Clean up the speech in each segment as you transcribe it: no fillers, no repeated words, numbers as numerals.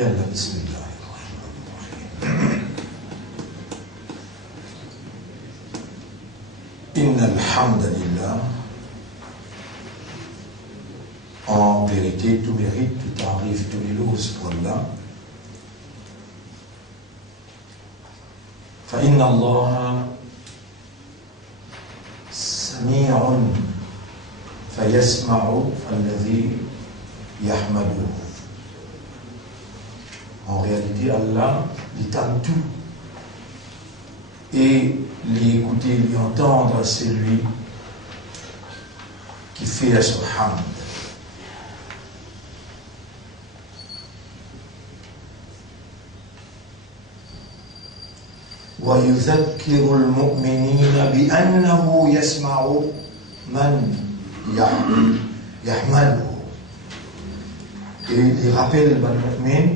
يلا بسم الله الرحمن الرحيم. إن الحمد لله. En vérité, tout mérite, tout arrive, tout l'éloge pour Allah. فإن الله سميع فيسمع الذي يحمده. En réalité, Allah lui tente tout. Et lui écouter, lui entendre, c'est lui qui fait son hamd. ويذكر المؤمنين بأنه يسمع من يحمله. Et il rappelle le mu'min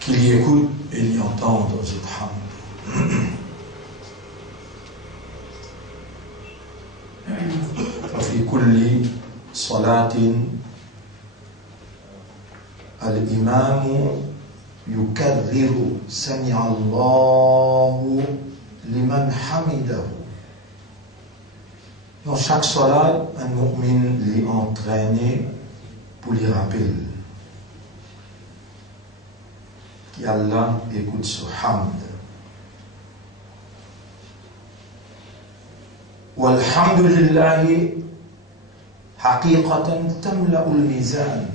qu'il y écoute et l'y entende au hamd. ففي كل صلاة الإمام يكرر سمع الله لمن حمده. Dans chaque salat, un mu'min l'est entraîné pour lui rappeler qu'Allah écoute ce hamd. والحمد لله حقيقة تملأ الميزان.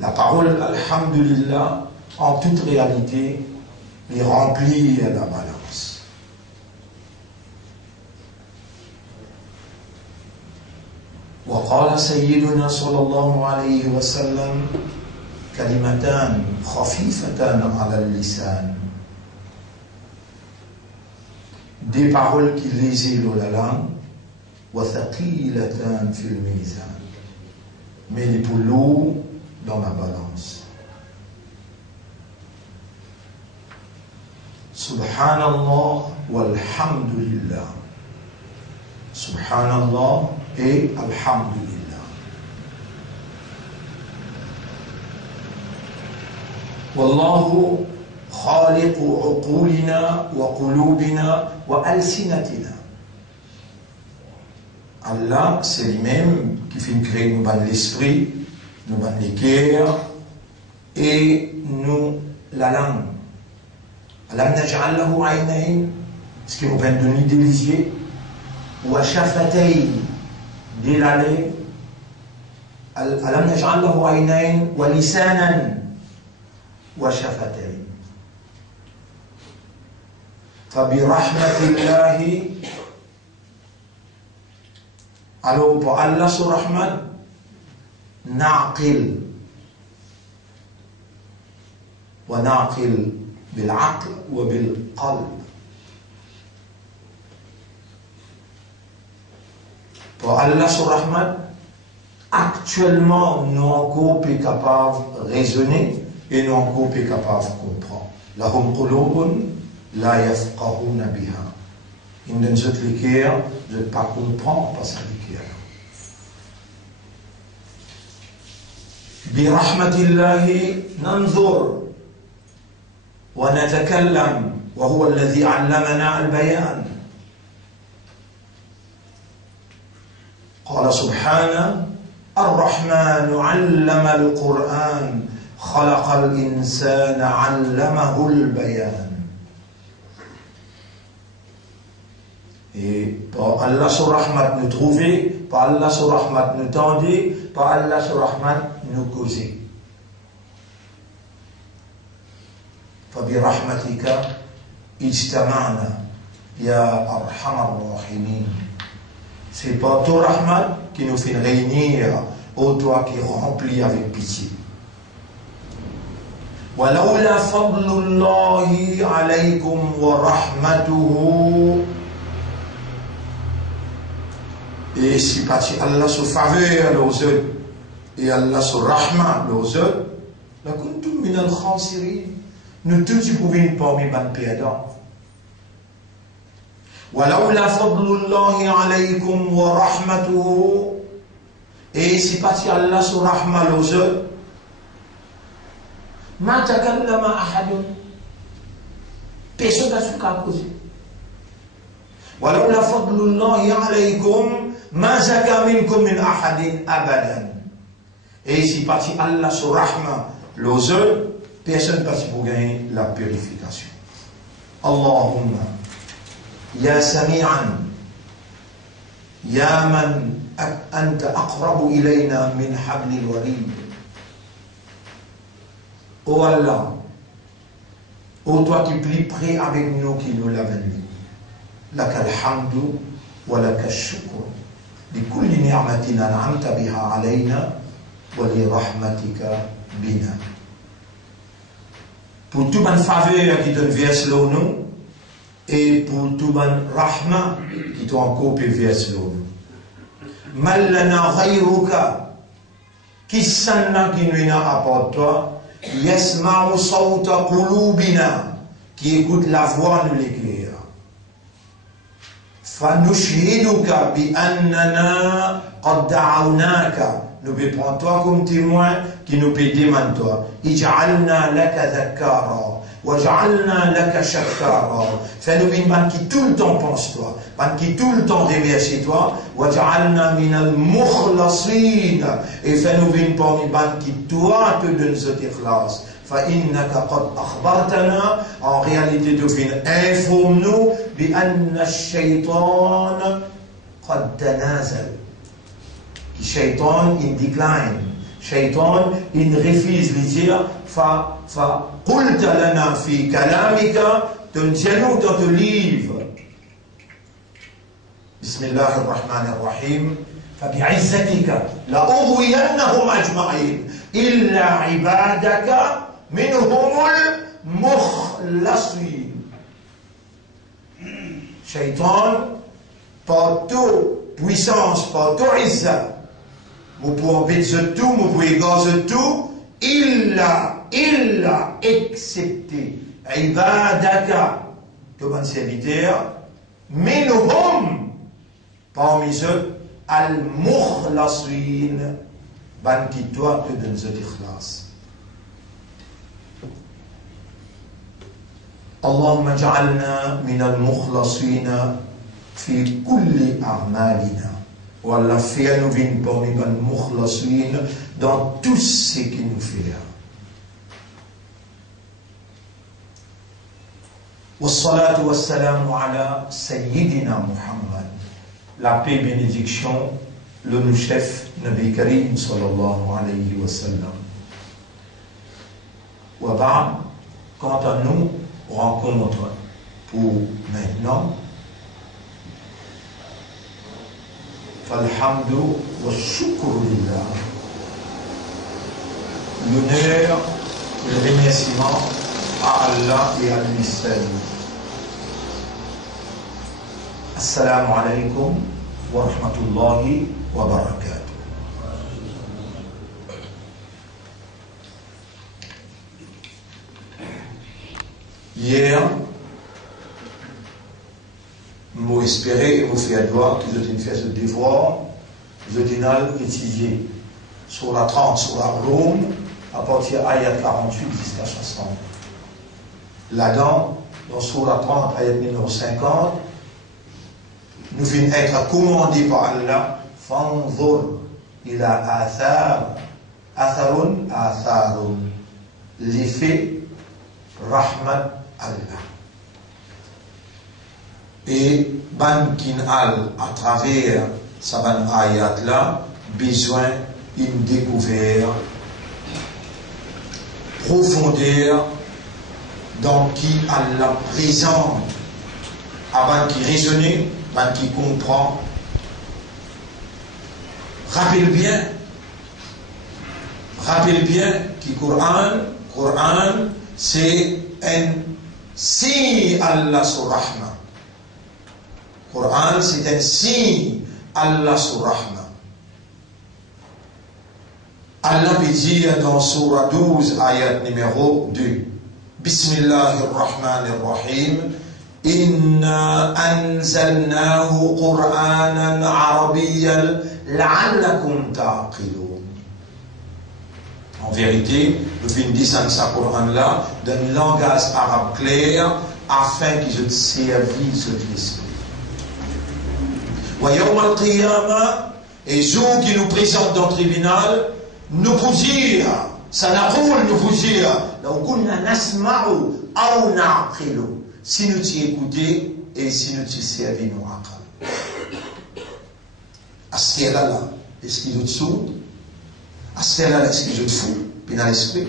La parole Alhamdulillah, en toute réalité, les remplit la balance. وقال سيدنا صلى الله عليه وسلم كلمتان خفيفتان على اللسان. Des paroles qui lésaient la langue, وثقيلتان في الميزان, mais les plus lourds dans la balance. Subhanallah walhamdulillah. Subhanallah et alhamdulillah. Wallahu khaliqu uqulina wa qulubina wa alsinatina. Allah, c'est lui-même qui fait créer nous dans l'esprit, nous dans les cœurs et nous la langue. Alam naj'al lahu aynayn, ce qui nous vient de donner des yeux, wa shafatayn, des lalais. Alam naj'al lahu aynayn wa lisanan wa shafatayn. Fabi rahmatillahi, alors pour Allah sur rahmat, نعقل ونعقل بالعقل وبالقلب. Pour Allah sur Rahman, actuellement nous encore plus capables de raisonner et nous encore plus capables de comprendre. Lahum qulubun la yafqahuna biha. Ils ne se cœurs de ne pas comprendre par sa cœur. برحمة الله ننظر ونتكلم وهو الذي علمنا البيان. قال سبحانه الرحمن علم القرآن خلق الإنسان علمه البيان. Et par Allah sur Rahmat nous trouver, par Allah sur Rahmat nous tendre, par Allah sur Rahmat nous causer. فبرحمتك اجتمعنا يا أرحم الراحمين. C'est par ton Rahmat qui nous fait réunir, ô toi qui remplis avec pitié. ولولا فضل الله عليكم ورحمته. Et si parti Allah se faveur aux autres et Allah se rahma aux autres, la kuntum min al khasirin. Nous tous pouvons parmi les perdants. وَلَوْلَا فَضْلُ اللَّهِ عَلَيْكُمْ وَرَحْمَتُهُ. Et si parti Allah sur rahma l'ose, ma takallama ahadun, personne n'a su qu'à causer. وَلَوْلَا فَضْلُ اللَّهِ عَلَيْكُمْ مَا زَكَى مِنْكُمْ مِنْ أَحَدٍ أَبَدًا. Et si parti Allah sur rahma l'ose, personne n'a su pour gagner la purification. Allahumma ya sami'an ya man anta aqrabu ilayna min hablil warid. Oh Allah, oh toi qui es plus près avec nous qui nous l'avons dit. Laka alhamdu wa laka al-shukr li kulli ni'matin an'amta biha alayna wa li rahmatika bina. Pour toute bonne faveur qui te verse nous et pour toute bonne rahma qui te encore verse nous. Mal lana ghayruka, qui sanna qui nous n'a apporté toi, yasma'u sawta qulubina, qui écoute la voix de l'écrire. Fanushhiduka bi annana qad da'awnaka, nous peut prendre toi comme témoin qui nous peut demander toi. Ij'alna laka dhakkara waj'alna laka shakkara. Fais-nous une bande qui tout le temps pense toi, bande qui tout le temps remercie toi. Waj'alna minal mukhlasin, et fais-nous une bande qui toi te donne cette ikhlas. Fa'innaka qad akhbartana, en réalité tu viens informe-nous bi anna ash-shaytan qad tanazal. Shaitan in decline, Shaitan in refuse de dire قلت لنا في كلامك تنجنوا dans ton livre. بسم الله الرحمن الرحيم فبعزتك لأغوينهم أجمعين إلا عبادك منهم المخلصين. Shaitan par toute puissance, par toute izzat, vous pouvez embêter tout, vous pouvez égarer tout, il a excepté ibadaka, tout mon serviteur, minhum, parmi eux, al-mukhlasin, ban qui toi te donne ce ikhlas. Allahumma ja'alna min al-mukhlasin fi kulli a'malina. Wallah, fais-nous vivre parmi les mukhlasin dans tout ce qui nous fait. Wassalatu wassalamu ala Sayyidina Muhammad. La paix et bénédiction, le nous chef Nabi Karim sallallahu alayhi wa sallam. Wa ba'd, quant à nous, rencontre pour maintenant. Falhamdu wa shukru lillah. L'honneur et le remerciement à Allah et à lui seul. Assalamu alaikum wa rahmatullahi wa barakatuh. Hier, nous espérons et nous faisons voir que vous avez fait ce devoir, vous avez étudié sur la 30, sur la Rome, à partir de ayat 48 jusqu'à 60. Là-dedans, dans sur la 30, ayat numéro 50, nous venons être commandés par Allah, fanzur ila atharun, l'effet rahmat Allah. Et ban kinal à travers sa ban ayat là, besoin d'une découverte profondeur dans qui Allah présente, avant qui raisonne, avant qui comprend. Rappelle bien que Coran, c'est un signe Allah sur Rahma. Coran, c'est un signe Allah sur Rahma. Allah peut dire dans Surah 12, ayat numéro 2, Bismillahirrahmanirrahim, إنا أنزلناه قرآنا عربيا لعلكم تعقلون. En vérité, le film descend sa Coran-là d'un langage arabe clair afin qu'ils servissent l'esprit. Wa yawm al-qiyamah, et jour qui nous présente dans le tribunal, nous vous dire, ça n'a pas nous vous dire, si nous t'y écouter et si nous t'y servir nous akal. À ce là, est-ce qu'il est sourd? À ce là, est-ce qu'il est fou? Puis dans l'esprit.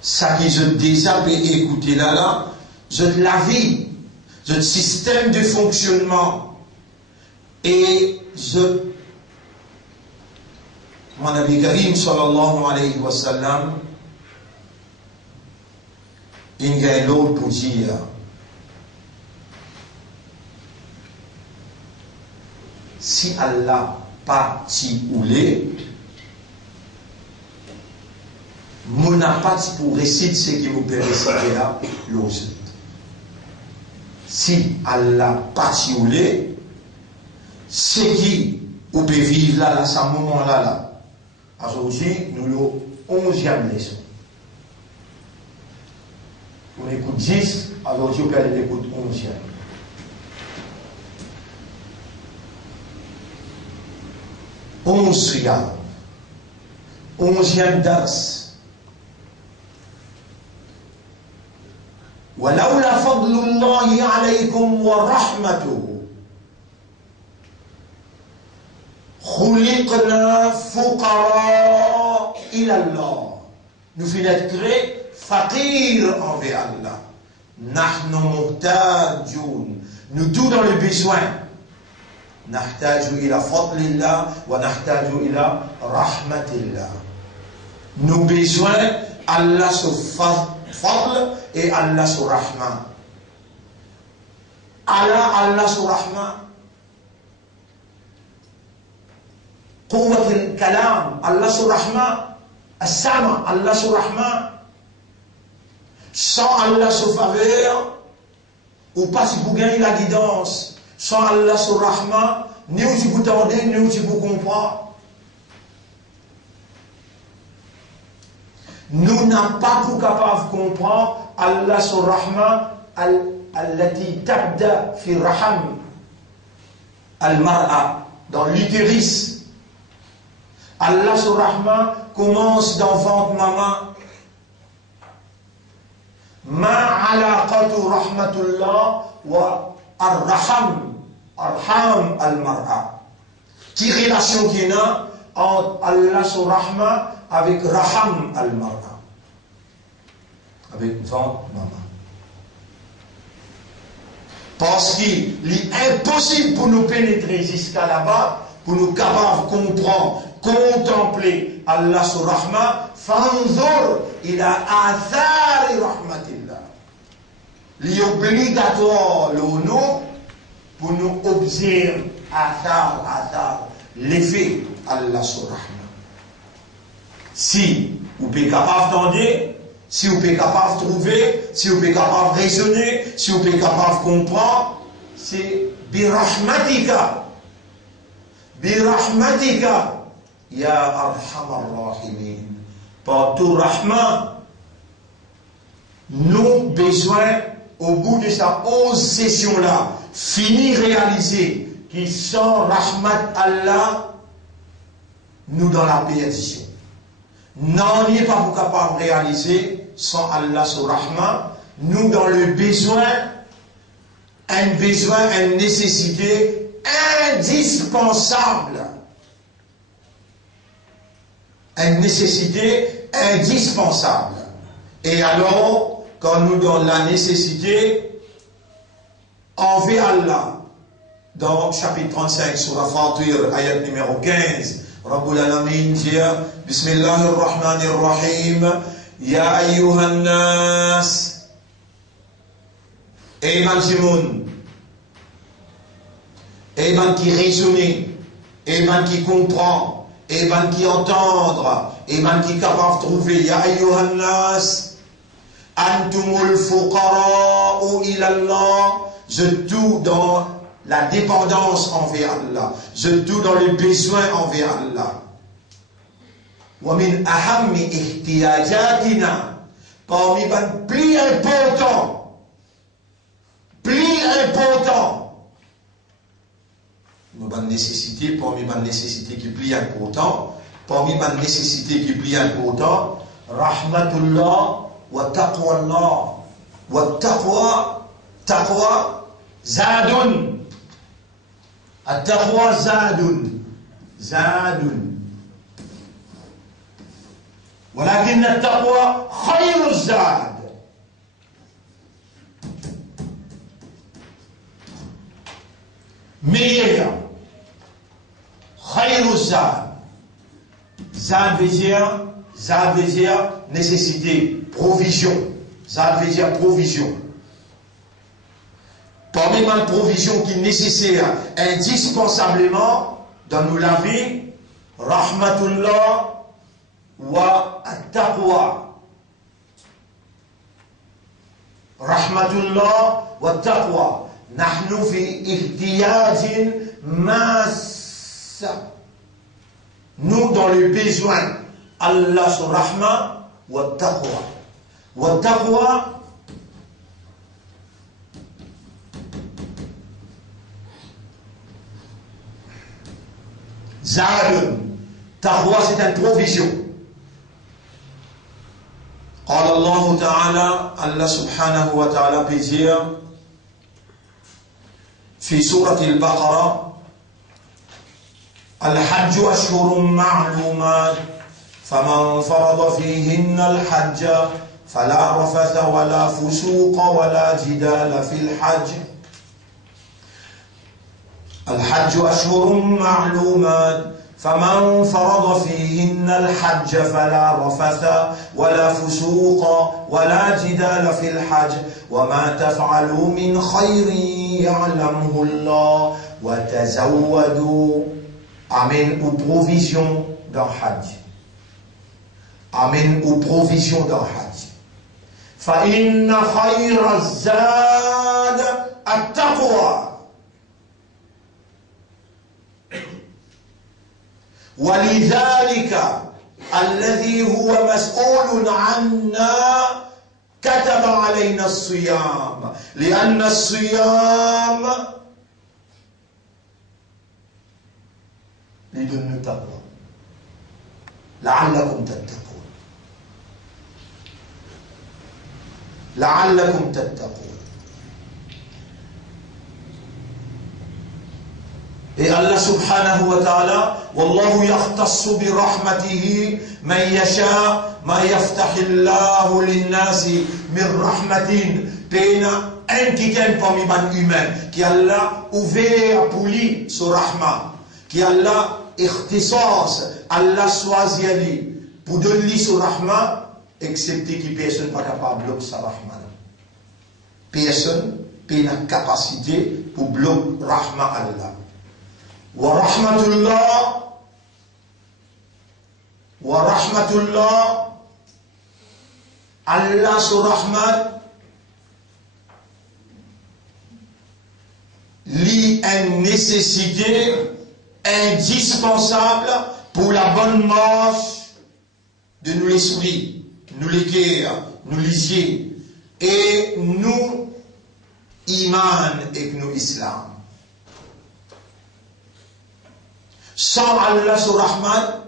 Ça qui je déjà écouter là, je la vie, je système de fonctionnement et je mon Nabi Karim sallallahu alayhi wa sallam il y a l'autre pour dire si Allah pas ti oulé mon n'a pas pour réciter ce qui vous peut réciter là l'autre. Si Allah pas ti oulé ce qui vous peut vivre là à ce moment là aujourd'hui, nous l'avons 11e leçon. On écoute 10, aujourd'hui, on écoute 11e. Onze riyad. 11e dars. ولولا فضل الله عليكم ورحمته خلقنا فقراء إلى الله. Nous finissons créés fakir envers Allah. نحن محتاجون. Nous tous dans le besoin. نحتاج إلى فضل الله ونحتاج إلى رحمة الله. Nous besoin Allah sur fadl et Allah sur rahma. Allah sur rahma. قوة الكلام الله sur rahma. السمع Allah sur rahma. Sans Allah sur faveur ou pas si vous gagnez la guidance. Sans Allah sur rahma, ni si vous tendez, ni si vous comprenez. Nous n'avons pas pour capable de comprendre Allah sur rahma allati tabda fi raham al-mar'a dans l'utérus. Allah sur rahma commence dans le ventre maman. Ma alaqatu rahmatullah wa ar-raham arham al-mar'a. Quelle relation qu'il y a entre Allah sur rahma avec raham al-mar'a, avec ventre maman. Parce qu'il est impossible pour nous pénétrer jusqu'à là-bas, pour nous capables de comprendre, contempler Allah sur rahma, fanzur ila athari rahmatillah. L'obligatoire, le nom, pour nous observer athar, l'effet Allah sur rahma. Si vous êtes capable d'entendre, si vous êtes capable de trouver, si vous êtes capable de raisonner, si vous êtes capable de comprendre, c'est birahmatika. Birahmatika, ya arhamar rahimin. Par tout rahman, nous besoin, au bout de sa 11 session-là, fini réalisé, qui sans rahmat Allah, nous dans la perdition. Non, il n'est pas capable de réaliser sans Allah sur rahman, nous dans le besoin, une nécessité indispensable. Une nécessité indispensable. Et alors, quand nous donnons la nécessité envers Allah, dans chapitre 35, sur la Fatir, ayat numéro 15, Rabbul Alamin dit Bismillahir Rahmanir Rahim, Ya ayyuhan nas, et man Simon, et man qui raisonne, et man qui comprend, et man qui entendre, et man qui capable de trouver, Ya ayyuhan nas, Antumul fuqara'u ila Allah. Je doue dans la dépendance envers Allah. Je doue dans le besoin envers Allah. Wa min ahammi ihtiyajatina. Parmi les plus importants. Nous avons une nécessité, parmi les nécessités qui sont plus importantes. Parmi les nécessités qui sont plus importantes. Rahmatullah wa taqwa Allah. Wa taqwa zadun. At-taqwa zadun. ولكن التقوى خير الزاد. Meilleur. خير الزاد. Zad veut dire nécessité, provision. Zad veut dire provision. Parmi les provisions qui sont nécessaires indispensablement dans nous la vie, rahmatullah wa at-taqwa. Rahmatullah wa at-taqwa. Nahnu fi ihtiyajin mas. Nous dans le besoin. Allah sur rahma wa at-taqwa. Wa at-taqwa. Zadun. Taqwa c'est une provision. قال الله تعالى الله سبحانه وتعالى بيجير في سورة البقرة الحج أشهر معلومات فمن فرض فيهن الحج فلا رفث ولا فسوق ولا جدال في الحج الحج أشهر معلومات فمن فرض فيهن الحج فلا رفث ولا فسوق ولا جدال في الحج وما تفعلوا من خير يعلمه الله وتزودوا. Amen aux provisions dans Hajj. Amen aux provisions dans Hajj. فإن خير الزاد التقوى. ولذلك الذي هو مسؤول عنا كتب علينا الصيام لأن الصيام لدن التقوى لعلكم تتقون لعلكم تتقون. Et Allah subhanahu wa ta'ala والله يختص برحمته من يشاء ما يفتح الله للناس من رحمة. بين un quelqu'un parmi les humains qui Allah ouvert pour lui son rahma, qui Allah ikhtisas, Allah choisit lui pour donner son rahma, excepté que personne n'est pas capable de bloquer sa rahma. Personne n'a la capacité pour bloquer rahma Allah. ورحمة الله Allah sur rahmat lit une nécessité indispensable pour la bonne marche de nous l'esprit, nous les cœurs, nous les yeux et nous iman et nous islam. Sans Allah sur Rahman,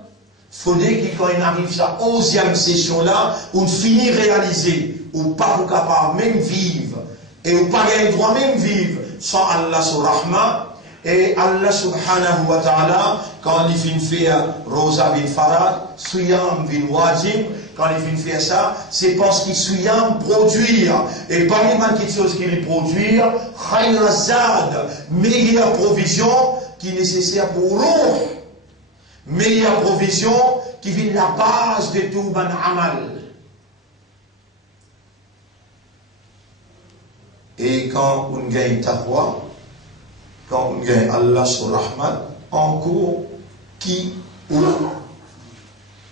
il faudrait que quand il arrive sa 11e session-là, on finit réaliser, ou pas pour capable même vivre, et ou pas gagner droit même vivre, sans Allah sur Rahman, et Allah subhanahu wa ta'ala, quand il finit faire Rosa bin Farad, Suyam bin Wajib, quand il finit faire ça, c'est parce qu'il Suyam produire, et parmi les choses qu'il produit, Khayr Zad, meilleure provision, qui est nécessaire pour l'eau, meilleure provision qui vient de la base de tout ban amal. Et quand on gagne taqwa, quand on gagne Allah sur Rahman, encore qui a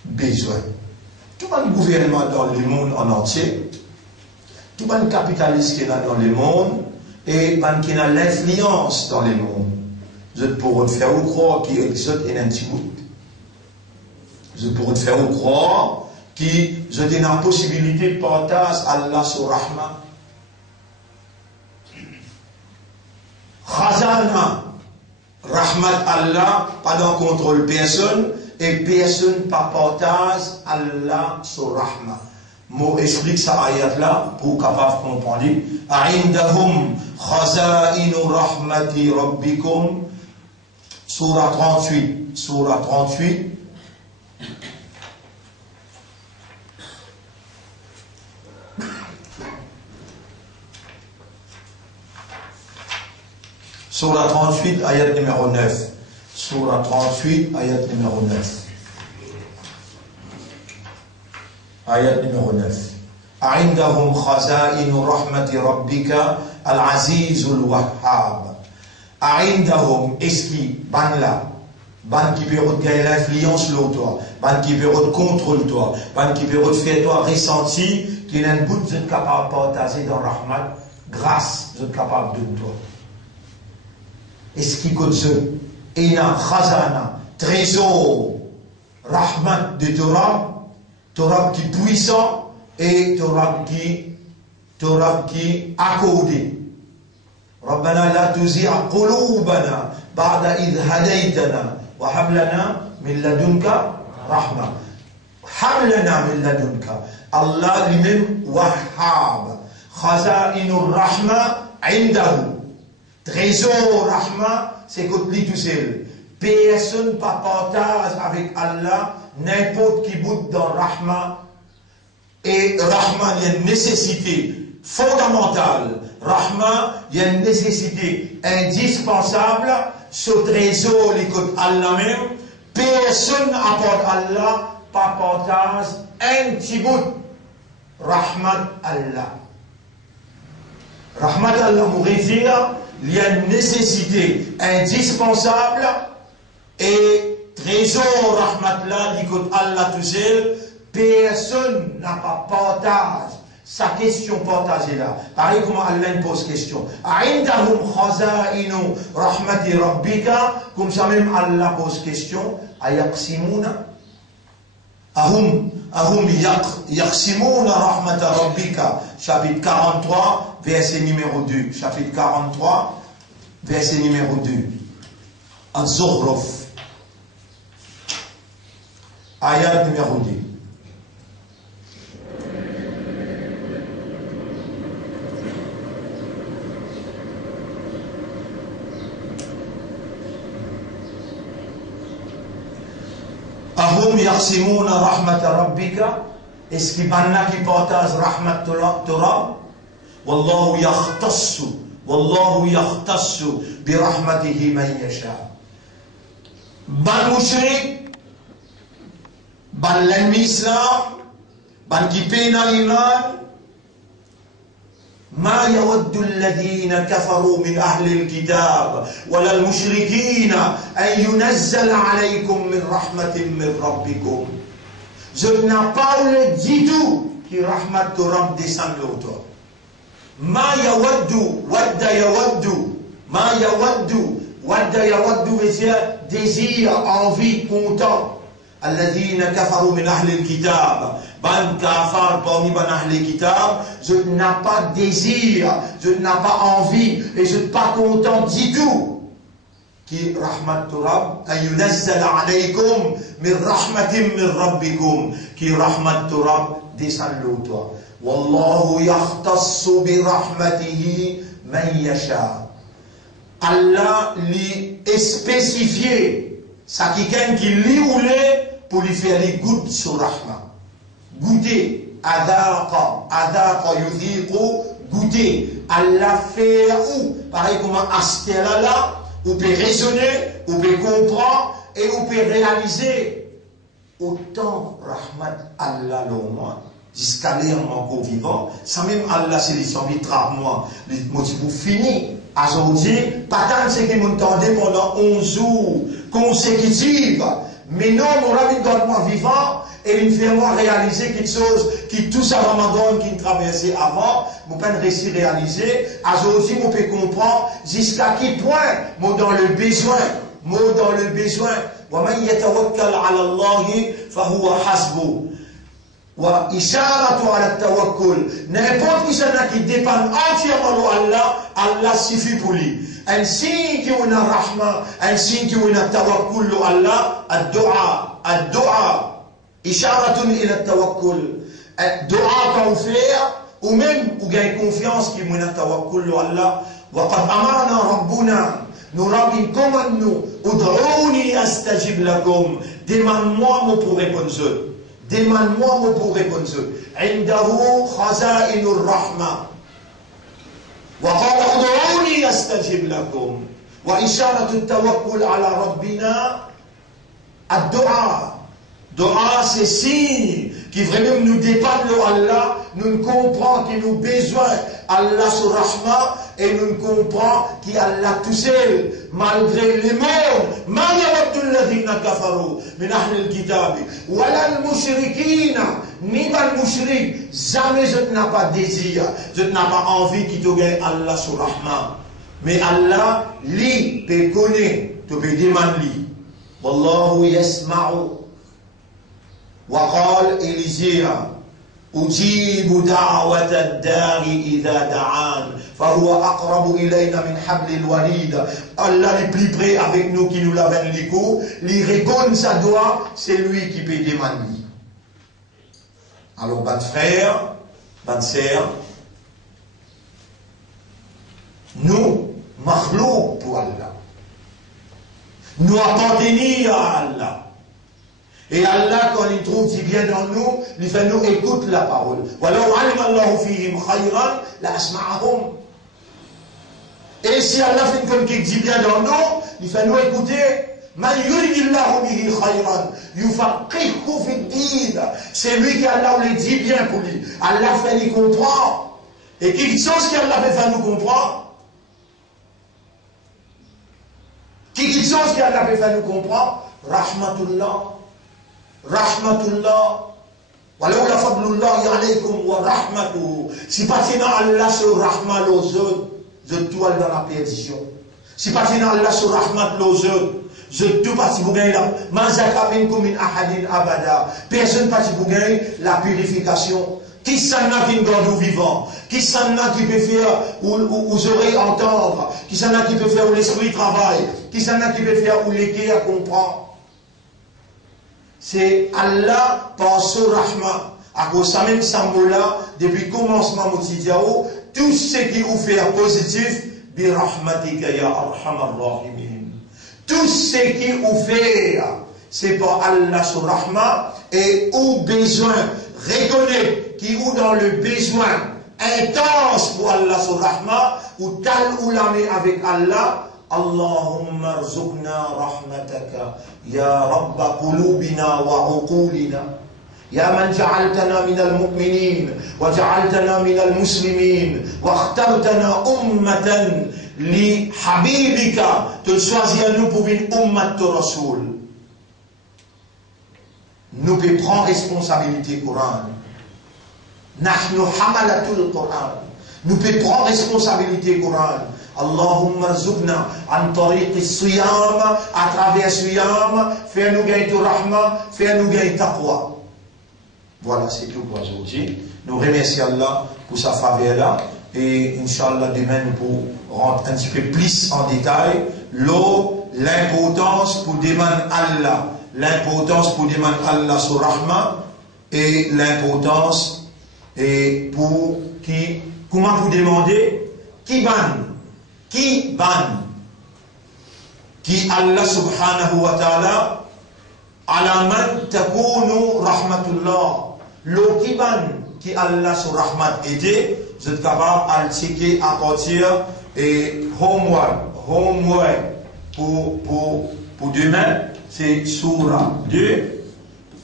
besoin. Tout le gouvernement dans le monde en entier, tout le capitaliste qui est dans le monde et qui a l'influence dans le monde. Je pourrais faire croire qu'il y a un petit bout. Je pourrais faire croire qu'il y a une possibilité de partage Allah sur Rahman. Khazana, Rahmat Allah, pas dans contrôle personne, et personne pas partage Allah sur Rahmat. Moi, explique ça ayat là pour capable de comprendre. A'indahum khaza'inu rahmati rabbikum. Surah 38. Surah 38. Surah 38, ayat numéro 9. Surah 38, ayat numéro 9. Ayat numéro 9. A'indahum khaza'inu rahmati rabbika al-azizul wahhab. A'indahum, est-ce qui, ban là, ban qui peut gagner l'influence sur toi, ban qui peut contrôler toi, ban qui peut faire toi ressentir qu'il y a un bout de capable de partager dans Rahmat, grâce de capable de toi. Est-ce qui compte ce? Ina khazana, trésor, Rahmat de Torah, Torah qui est puissant et Torah qui accordé. ربنا لا تزغ قلوبنا بعد إذ هديتنا وهب لنا من لدنك رحمة. هب لنا من لدنك. Allah lui-même Wahhab. خزائن الرحمة عنده. Trésor Rahma, c'est qu'on lit tout seul. Personne pas partage avec Allah n'importe qui bout dans Rahma. Et Rahma, il y a une nécessité fondamentale. Rahma, il y a une nécessité indispensable. Ce trésor, l'écoute Allah même. Personne apporte Allah, pas partage un petit bout. Rahmat Allah. Rahmat Allah, il y a une nécessité indispensable et trésor Rahmat Allah, l'écoute Allah tout seul. Personne n'a pas partage. Sa question partagée là. Pareil comment Allah pose question. A'indahum khaza'inu rahmati rabbika. Comme ça même Allah pose question. Ayaqsimuna. Ahum yaqsimuna rahmata rabbika. Chapitre 43, verset numéro 2. Chapitre 43, verset numéro 2. Az-Zukhruf. Ayat numéro 2. Ahum yaqsimuna rahmata rabbika. Est-ce qu'il y a qui partage rahmat Torah? Wallahu yakhtassu bi rahmatihi man yasha. Ban mushrik, ban l'ennemi islam, ban qui peine l'iman. ما يود الذين كفروا من أهل الكتاب ولا المشركين أن ينزل عليكم من رحمة من ربكم. Je n'ai pas dit tout que rahmat Torah descend sur toi. ما يود veut dire désir, envie, content. الذين كفروا من أهل الكتاب. Ban kafar parmi ban ahl kitab, je n'ai pas désir, je n'ai pas envie et je ne suis pas content du tout. Qui rahmat Torah, ayunazzal alaykum min rahmatin min rabbikum. Qui rahmat Torah descend le toi. Wallahu yakhtassu bi rahmatihi man yasha. Allah lui est spécifié. Ça quelqu'un qui lit ou l'est pour lui faire les gouttes sur rahmat. Goûter, adaqa, yudhiqu, goûter. Allah fait où? Pareil comme un astela là, ou peut raisonner, ou peut comprendre, et ou peut réaliser. Autant rahmat Allah le moins, jusqu'à l'air encore vivant, sans même Allah c'est les envies moi, les motifs pour finir. Aujourd'hui, pas tant ce qui m'entendait pendant 11 jours consécutifs, mais non, mon ami donne-moi vivant, et il fait moi réaliser quelque chose qui tout ça Ramadan qui traversait avant, mon pas réussi réaliser, aujourd'hui on peut comprendre jusqu'à quel point, moi dans le besoin, ومن يتوكل على الله فهو حسبه وإشارة على التوكل n'importe qui ça qui dépend entièrement de Allah, Allah suffit pour lui. Un signe qu'on a rahma, un signe qu'on a tawakkul de Allah, ad-du'a, isharatun ila tawakkul. Dua qu'on fait, ou même ou gagne confiance qu'on a tawakkul de Allah. وقد أمرنا ربنا nous rabbi commande nous, ud'ouni astajib lakum, demande-moi moi pour répondre. Demande-moi moi pour répondre. Indahu khaza'inur rahma. وقال ادعوني استجب لكم وإشارة التوكل على ربنا الدعاء. Dua, c'est signe qui vraiment nous dépend de Allah, nous comprenons que nous besoin Allah sur Rahma et nous comprenons qu'Allah tout seul, malgré les morts, ما يود الذين كفروا من أهل الكتاب ولا المشركين ni le mushrik, jamais je n'ai pas désir, je n'ai pas envie qu'il te gagne Allah sur Rahma. Mais Allah, lui, peut connaître, tu peux demander. Wallahu yasma'u. وقال إليزيا أجيب دعوة الداعي إذا دعان فهو أقرب إلينا من حبل الوريد. Allah est plus près avec nous qui nous l'avons les coups. Il répond sa doigt, c'est lui qui peut demander. Alors, bonne frère, bonne sœur, nous, makhlouk pour Allah. Nous appartenons à Allah. Et Allah, quand il trouve du bien dans nous, il fait nous écoute la parole. Et si Allah fait comme qu'il dit bien dans nous, il fait nous écouter. C'est lui qui Allah le dit bien pour lui. Allah fait nous comprendre. Et quelque chose qu'Allah fait nous comprendre. Quelque chose qu'Allah fait nous comprendre. Rahmatullah. Rahmatullah. Walaula fadlullahi alaykum wa rahmatuhu. Si pas Allah sur rahmat aux autres, je dois dans la perdition. Si pas Allah sur rahmat aux autres, je dois pas si vous gagnez la mazaka minkum min ahadin abada. Personne pas si vous gagnez la purification. Qui s'en a qui garde vivant? Qui s'en a qui peut faire aux oreilles entendre? Qui s'en a qui peut faire où l'esprit travaille? Qui s'en a qui peut faire où les cœurs comprennent? C'est Allah par son rahma. À cause de même symbole-là, depuis le commencement Moutidiao, tout ce qui vous fait positif, bi rahmatika ya arhamar rahimin. Tout ce qui vous fait, c'est par Allah sur rahma, et au besoin, reconnaître qui ou dans le besoin intense pour Allah sur rahma, ou tal ou l'année avec Allah, اللهم ارزقنا رحمتك يا رب قلوبنا وعقولنا يا من جعلتنا من المؤمنين وجعلتنا من المسلمين واخترتنا أمة لحبيبك تشوازي nous pour une ummat de Rasoul. Nous pouvons prendre responsabilité Coran. نحن حملة القرآن. Nous pouvons prendre responsabilité Coran. Allahumma rzuqna an tariq as-siyam, à travers siyam, fais-nous gagner ton rahma, fais-nous gagner taqwa. Voilà, c'est tout pour aujourd'hui. Nous remercions Allah pour sa faveur-là. Et Inch'Allah, demain, nous pourrons rentrer un petit peu plus en détail l'importance pour demander Allah. L'importance pour demander Allah sur rahma et l'importance pour qui, comment vous demander, qui ban qui Allah subhanahu wa ta'ala ala man takunu rahmatullah lo qui ban qui Allah sur rahmat aidé vous êtes capable à le checker à partir et homework pour demain c'est surah 2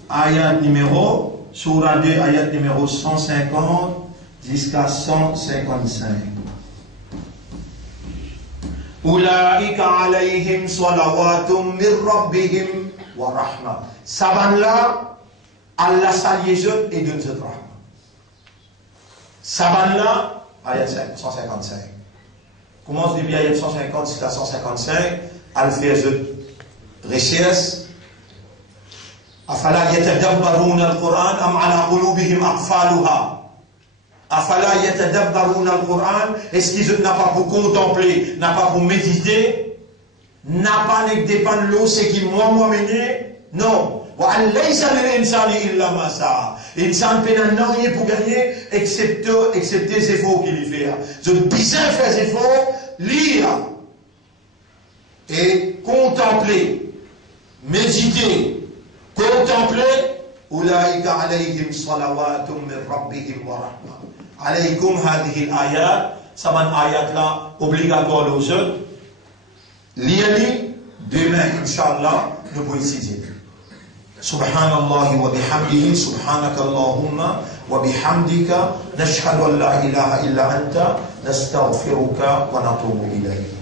ayat numéro 150 jusqu'à 155. أولئك عليهم صلوات من ربهم ورحمة. Saban là, Allah saliezot et de zot rahma. Saban là, ayat 155. Commence depuis ayat 150 jusqu'à 155, al fait zot recherche. أفلا يتدبرون القرآن أم على قلوبهم أقفالها أفلا يتدبرون القرآن. Est-ce qu'ils n'ont pas pour contempler, n'a pas pour méditer, n'a pas ne dépend de l'eau, c'est qui moi mené? Non. وأن ليس للإنسان إلا ما سعى. L'insan n'a rien pour gagner excepté les efforts qu'il fait. Je dois bien faire des efforts, lire et contempler, méditer. Contempler, Oulaïka alayhim salawatum min rabbihim wa rahma. Alaykum hadhihi al-ayat, saman ayat là, obligatoire aux autres. Liali, demain, Inch'Allah, nous pouvons étudier. Subhanallah wa bihamdihi, subhanaka Allahumma wa bihamdika, nashhadu an la ilaha illa anta, nastaghfiruka wa natubu ilayk.